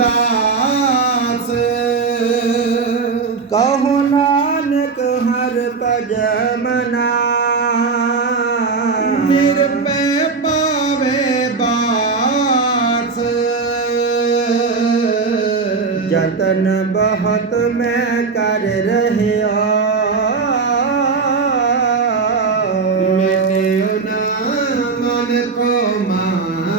त्रास कहु नानक हर भजन ਜਤਨ ਬਹੁਤ ਮੈਂ ਕਰ ਰਹਿਆ ਮੇਰੇ ਨਾ ਮਨ ਕੋ ਮਾਨ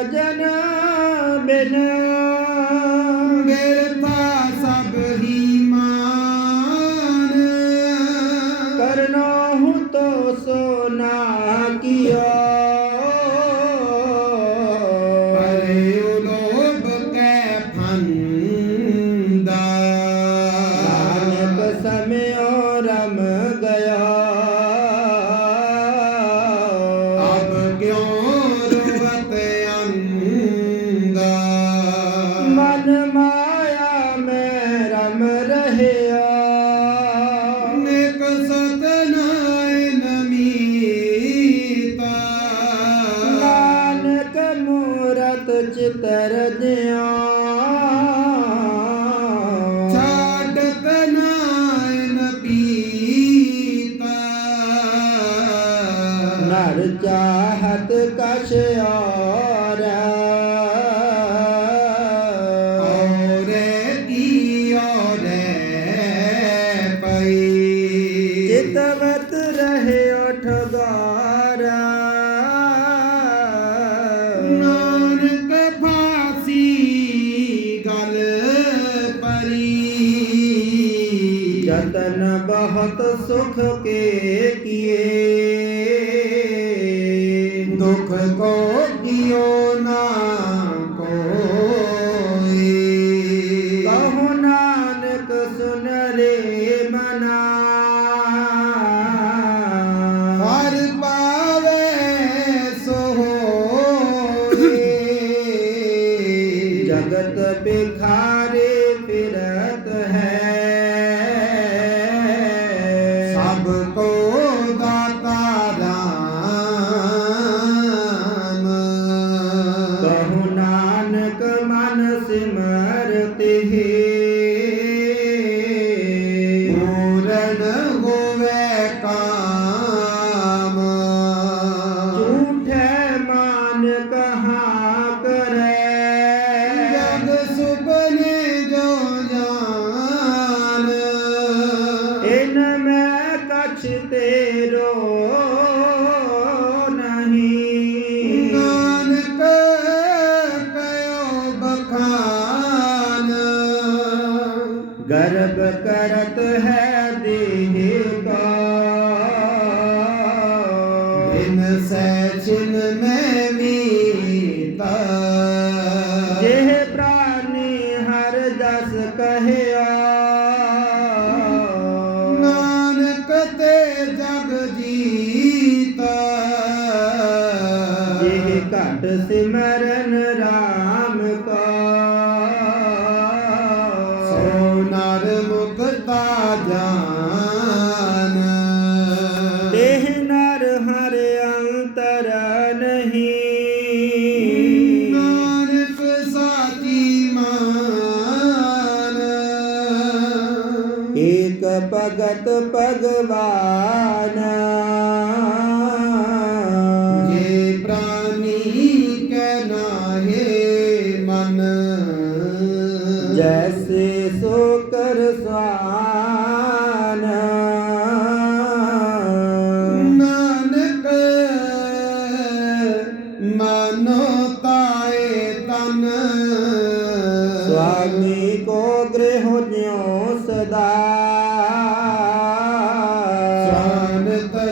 ਸਜਣਾ ਬਿਨ। ਮਿਲਤਾ ਸਭ ਕਰਨਾ ਹੁ ਤੋ ਸੋਨਾ ਕੀਆ। ਸਮਿਓ ਰਮ ਗਿਆ। ਬਹੁਤ ਸੁਖ ਕੇ ਕੀਏ। ਦੁਖ ਕੋ ਦਿਓ ਨਾ ਕੋਈ। ਕਹੋ ਨਾਨਕ ਸੁਨ ਰੇ ਮਨਾ। ਹਰ ਜਗਤ ਬਿਖਾਰ गर्भ करत है देह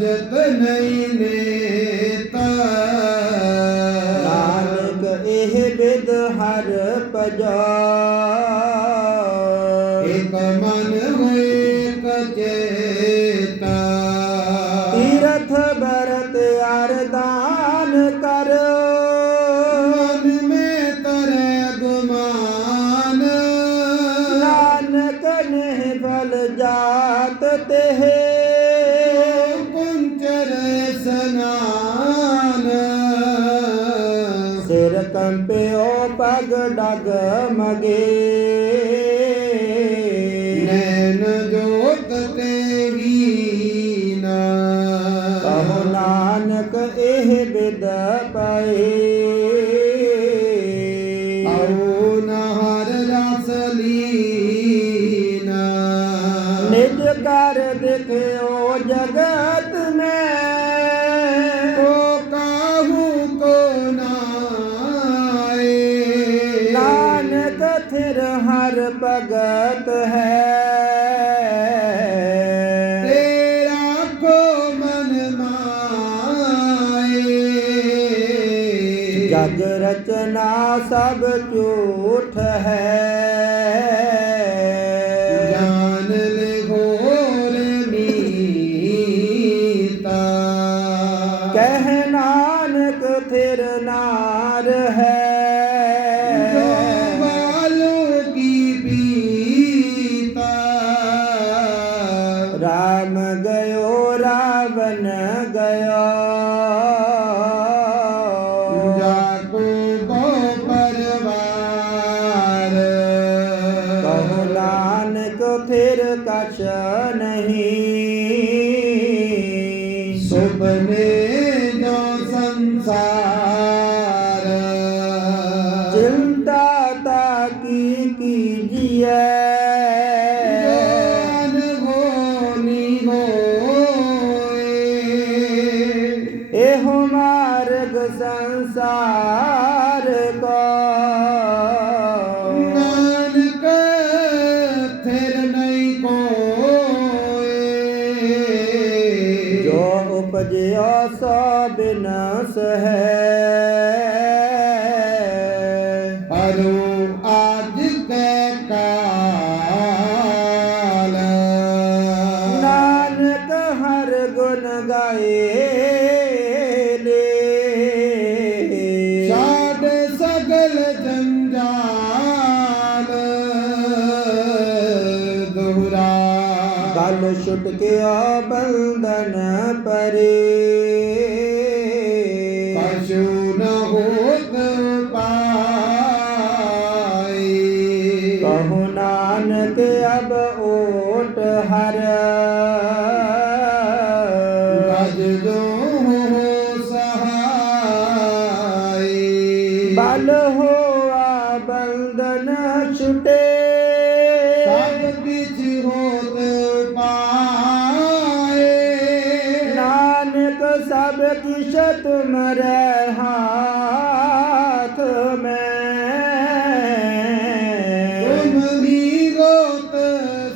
ਜਗਤ ਨਹੀਂ ਨੇਤਾ ਨਾਨਕ ਇਹ ਬਿਦ ਹਰ ਪਜਾ ਇਕ ਮਨ ਹੋਏ ਕਚੇਤਾ। ਤੀਰਥ ਬਰਤ ਅਰਦਾਨ ਕਰ। ਮਨ ਮੇ ਤਰੇ ਗੁਮਾਨ ਨਾਨਕ ਨੇ ਬਲ ਜਾਤ ਤੇ ਕੰਪਿਓ ਪਗ ਡਗ ਮਗੇ। ਜਗ ਰਚਨਾ ਸਭ ਝੂਠ ਹੈ। ਜਾਨ ਲੈ ਘੋਰ ਮੀਤਾ। ਕਹਿ ਨਾਨਕ ਥਿਰ ਨਾਰ ਹੈ। ਰਾਮ ਗਇਓ ਰਾਵਣ ਗਇਓ। ਛੁਟ ਗਿਆ ਬੰਧਨ ਪਰੇ। ਕਛੂ ਨ ਨਾਨਕ ਸਭ ਕਿਛ ਤੁਮਰੇ ਹਾਥ ਮੈਂ। ਤੁਮ ਹੀ ਗੋਤ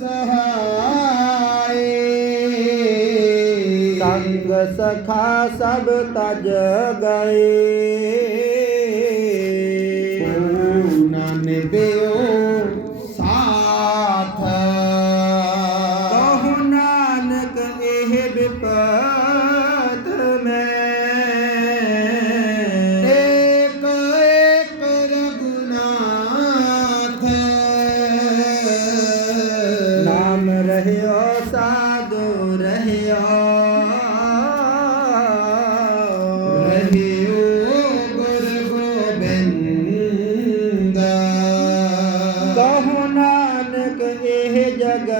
ਸਹਾਈ ਸੰਗ ਸਖਾ ਸਭ ਤਜ ਕਹੋ ਨਾਨਕ ਇਹ ਜਗ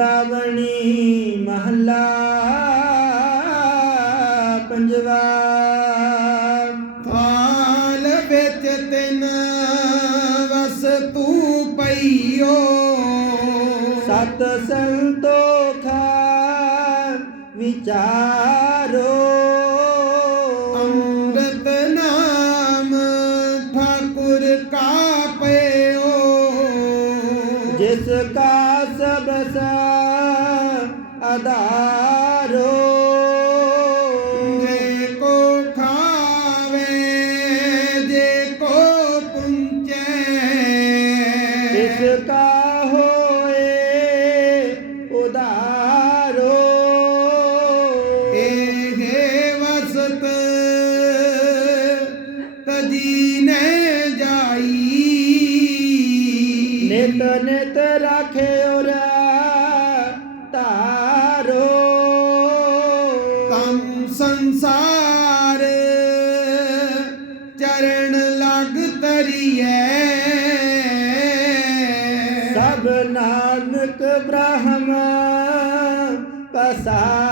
ਵ੍ਰਿੰਦਾਵਣੀ ਮਹੱਲਾ ਪੰਜਵਾ। ਥਾਲ ਵਿੱਚ ਤਿੰਨ ਤੂੰ ਪਈਓ। ਸਤ ਸੰਤੋਖਾ ਵਿਚਾਰੋ। ਅੰਮ੍ਰਿਤ ਨਾਮ ਠਾਕੁਰ ਕਾ ਪਇਓ ਜਿਸ ਕਾ ਤਜੀ ਨੇ ਜਾਈ। ਨਿਤ ਨਿਤ ਰਾਖਿਓ ਰਾ ਤਾਰੋ ਸੰਸਾਰ ਚਰਨ ਲਗ ਤਰੀਐ ਸਭ ਨਾਨਕ ਬ੍ਰਹਮ ਪਸਾਰੋ